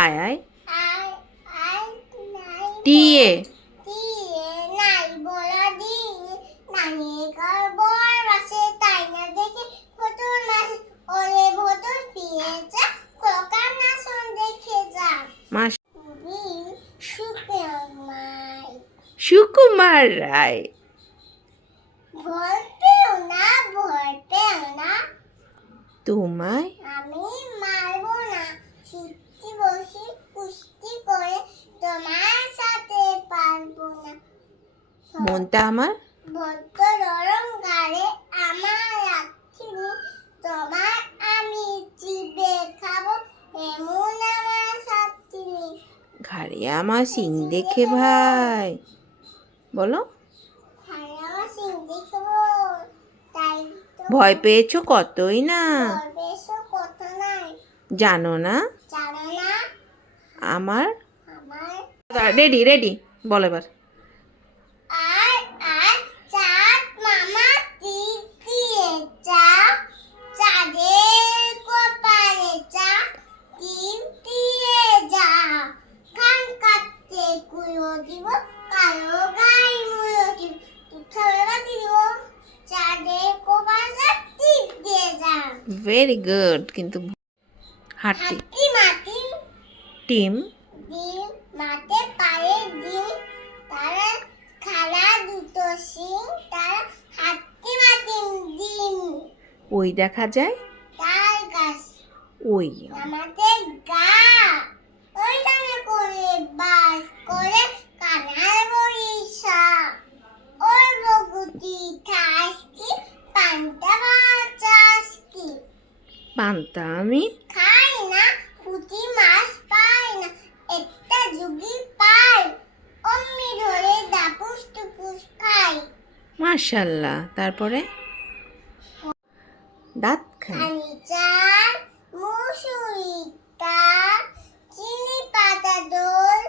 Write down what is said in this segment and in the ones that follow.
আয় আয় টিয়ে সুকুমার রায় তোমায় আমি মারবো না, শিখতে বসে কুস্তি করে তোমার সাথে পারবো না। মনটা আমার বড্ড নরম গাড়ে আমার রাখিনি, তোমার আমি চিবে খাবো এমন আমার সাথী নেই। ঘাড়ে আমার সিং দেখে ভাই বলো ঘাড়ে আমার সিং দেখবো, তাই তো ভয় পেয়েছো কতই না বেশও কথা নাই, জানো না জানো না আমার আমার রেডি রেডি বল এবার আর আর চাঁদ মামা তীর দিয়ে চা, চাঁদের কপালে চা, তীর দিয়ে যা, কান কাটতে কুলো দিব, কালো গায়ে মুলো দিব, তুথারা দিব, চাঁদের কপালে তীর দিয়ে যা। ভেরি গুড কিন্তু হাঁটতে হাতি মাটি টিম ডিম মাঠে পায়ে ডিম, তারা খালা দুটো সিং, তারা হাতি মাটি ডিম। ওই দেখা যায় তার গাছ ওই আমাদের গা, ওই গানে করে বাস করে কানার বরিশা, ওর বগুটি খাস কি পান্তা বাচাস কি, পান্তা আমি খাই না পুঁটি মাছ পাই না, একটা যুগি পাই অমনি ধরে দাপুস টুপুস খাই। মাশাল্লাহ তারপরে দাঁত খাই খানি চাল মুসুরি ডাল, চিনি পাতা দোল,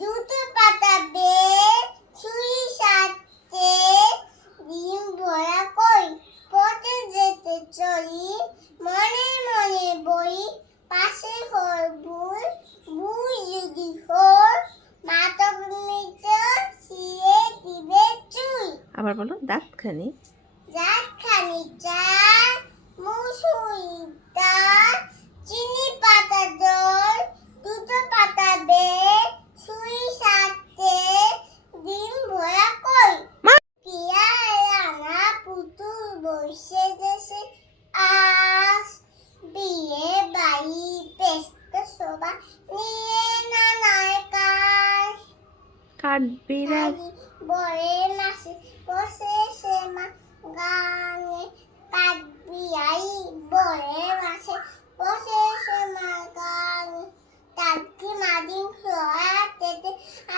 দুটো পাতা বেল, ছুরি সাথে ডিম ভরা কই, পথে যেতে চলি মনে মনে বই, পাশে হর ভুল ভুল যদি হর, মাতক নিচে ছিঁড়ে দিবে চুই। আবার বলো দাঁত খানি খানি চাল মুসুরি ডাল, চিনি পাতা দল, দুটো পাতা বেল, ছুরি সাথে ডিম ভরা কই, পিয়া রানা পুতুল বসে দেশে আস, বিয়ে বাড়ি ব্যস্ত সবাই নিয়ে নানায় কাজ, কাঠ বিড়াল বরে মাসে বসে সে মা গানে, কাটবি আই বরে মাসে বসে সে মা গানে, তাকি মাদিন ফ্লোয়াতে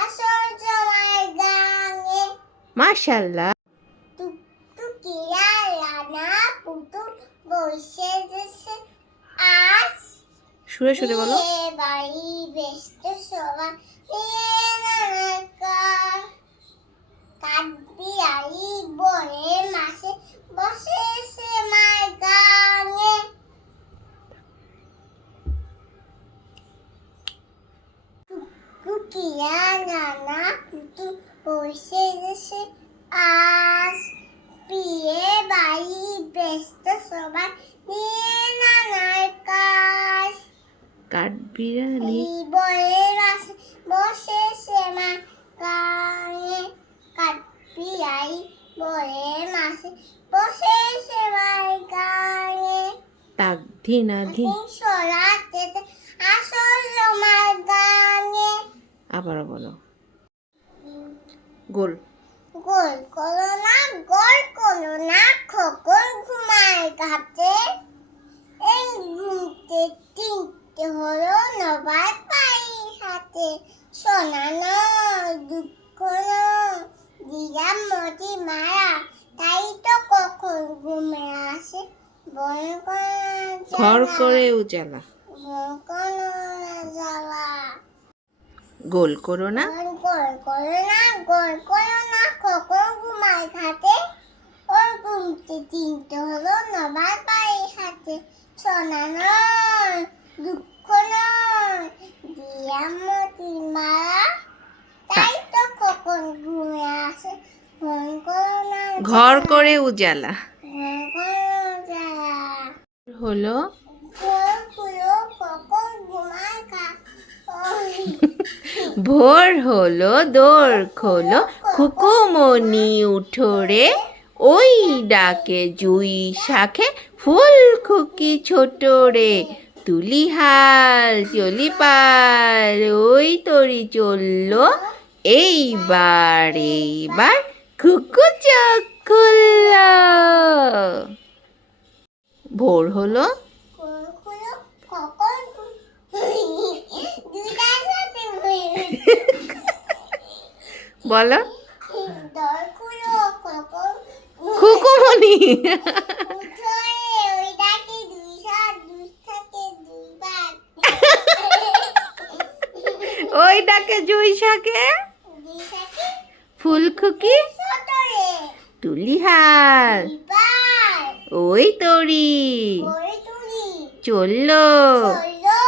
আসর জমায় গানে। মাশাল্লাহ টুকটুকিয়া রানা পুতুল বসে দেশে আস, সুরে সুরে বলো বিয়ে বাড়ি ব্যস্ত সবাই নিয়ে নানায় কাজ, কাটবি আই বরে মাসে বসে সে মার গানে। টুকিয়া নানা পুতুল বসে দেশে আস, বিয়ে বাড়ি ব্যস্ত সবাই নিয়ে নানায় কাজ, কাঠ বিড়ালি বরে মাসে বসে সে মা গানে, কাটবি আই বরে মাসে বসে সে মার গানে, তাক ধিনাধি সরাতে আসর জমার গানে। আবারও বলো গোল গোল করো না গোল করো না, খোকন ঘুমায় ঘাটে, এই ঘুমতে তিনটে হলো নবার পাই হাতে, সোনা না দুঃখ না দিলাম মতি মারা, তাই তো কখন ঘুমে আসে বন ঘর করে উজালা জ্বালা। গোল করো না গোল করো না গোল করো না, কখন ঘুমায় ঘাটে, ওর ঘুমতে তিনটে হলো নবার পায়ে হাতে, সোনা নয় দুঃখ নয় ইয়ামতি মারা তাই তো কখন ঘুমে আসে ঘন করোনা ঘর করে উজালা ঘন করোনা হলো ঘর খুলো কখন ঘুমায় খা ভোর হলো দোর খোলো খুকুমনি উঠো রে ওই ডাকে জুই শাখে ফুল খুকি ছোট রে তুলি হাল চলি পাল ওই তরি চললো এইবার খুকু চোখ খুলল ভোর হলো ঘর খুলো কখন দুটার সাথে বলো দর খুলো কখন খুকুমনি উঠো রে ওই ডাকে দুই সাত দুই থাকে দুইবার ওই ডাকে জুই শাকে দুই থাকে ফুল খুকি ছোট রে তুলি হাল দুইবার ওই তরি করে তুলি চললো চলো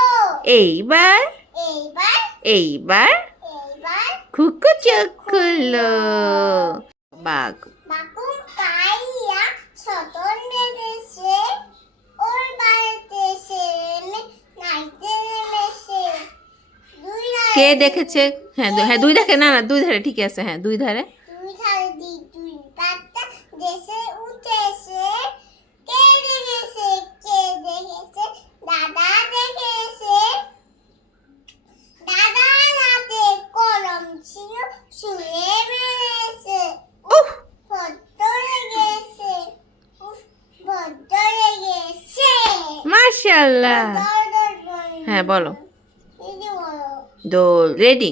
এইবার এইবার এইবার এইবার খুকু চোখ খুললো বাঘ বাকুম পাইয়া সতন বেঁধেছে ওর বাড়িতে এসে নাইতে নেমেছে দুই কে দেখেছে হ্যাঁ হ্যাঁ দুই ধারে না দুই ধারে ঠিক আছে হ্যাঁ দুই ধারে দুই ধারে দুই পাতা দেশে উঠেছে কে দেখেছে দাদা দেখেছে দাদার হাতে কলম ছিল শুয়ে বেড়েছে উফ ভদ্র লেগেছে উফ ভদ্র লেগেছে মাশাআল্লাহ হ্যাঁ বলো দিদি বলো দোল রেডি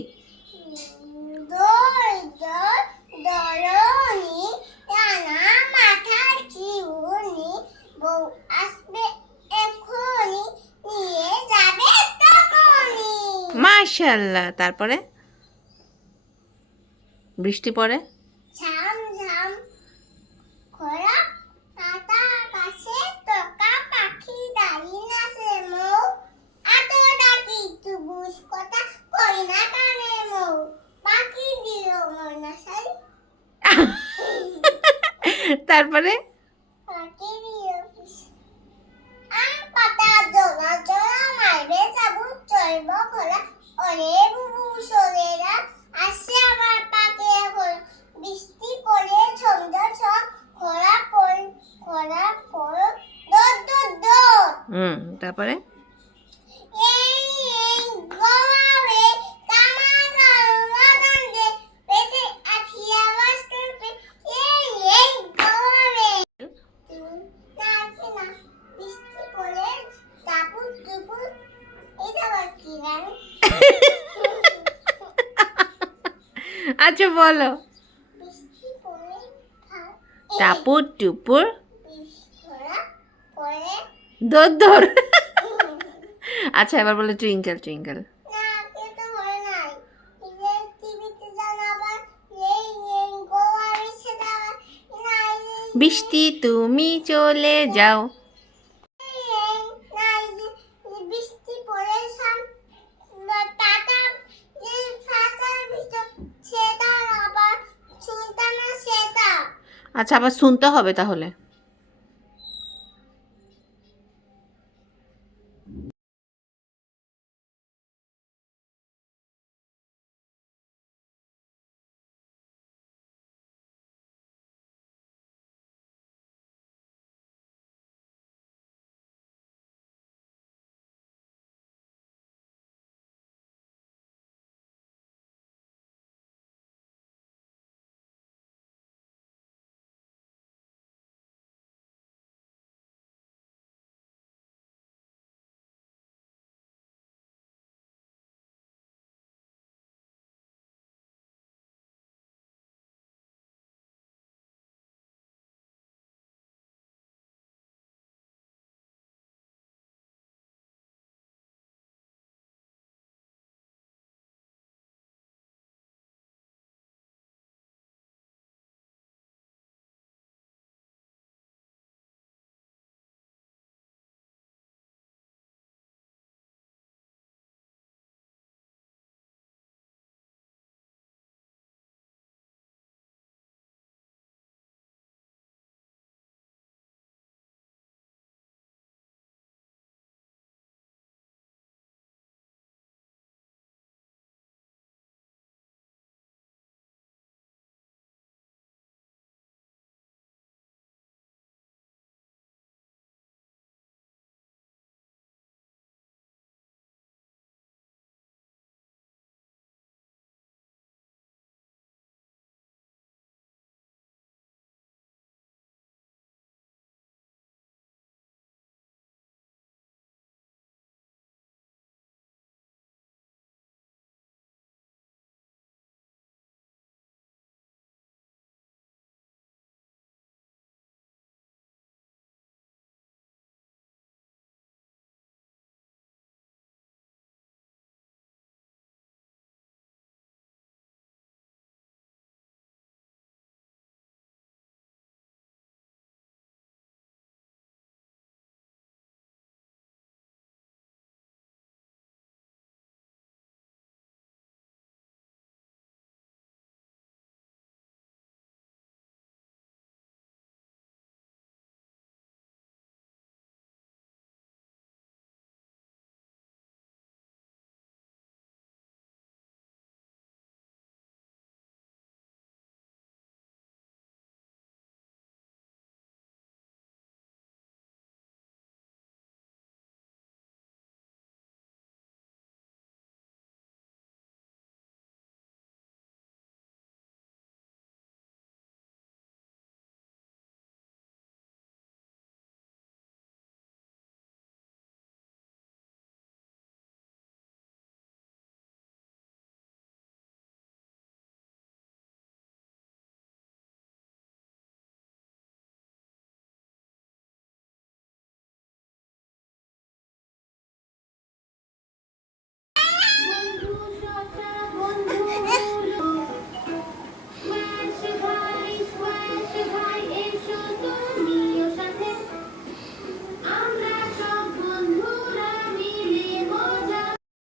দোল দোল দরনি রানা মাথার চিউনি বউ আসবে এখনি নিয়ে যাবে তখনই মাশাআল্লাহ তারপরে বৃষ্টি পড়ে ঝাম ঝাম খরা পাতা পাশে তোকা পাখি দাঁড়িয়ে আছে মৌ আতো ডাকি তুবুস কথা কই না কানে মৌ পাখি দিল মনা সাই তারপরে পাখি দিল আম পাতা জোড়া জোড়া মারবে সাবু চলব খোলা ওরে বুবু সোরেরা আসে আবার পাকে হলো বৃষ্টি পড়ে ছন্দ ছক খরা পড় দর দর দর তারপরে এই গোয়ারে কামাগার রাগান্ডে পেটে আঠিয়া বাস্টার পে এই গোয়ারে না বৃষ্টি পড়ে টাপুর টুপুর এটা আবার কি গান আচ্ছা বলো বৃষ্টি পড়ে টাপুর টুপুর খরা পড়ে দৌড় দৌড় আচ্ছা এবার বলো টুইঙ্কেল টুইঙ্কেল না কেউ তো হয় নাই টিভিতে যান আবার এই গোয়ারে সেটা নাই বৃষ্টি তুমি চলে যাও নাই বৃষ্টি পড়ে টাটা যে ফাটার ভিতর সেটা আবার শুনতাম না সেটা আচ্ছা আবার শুনতে হবে তাহলে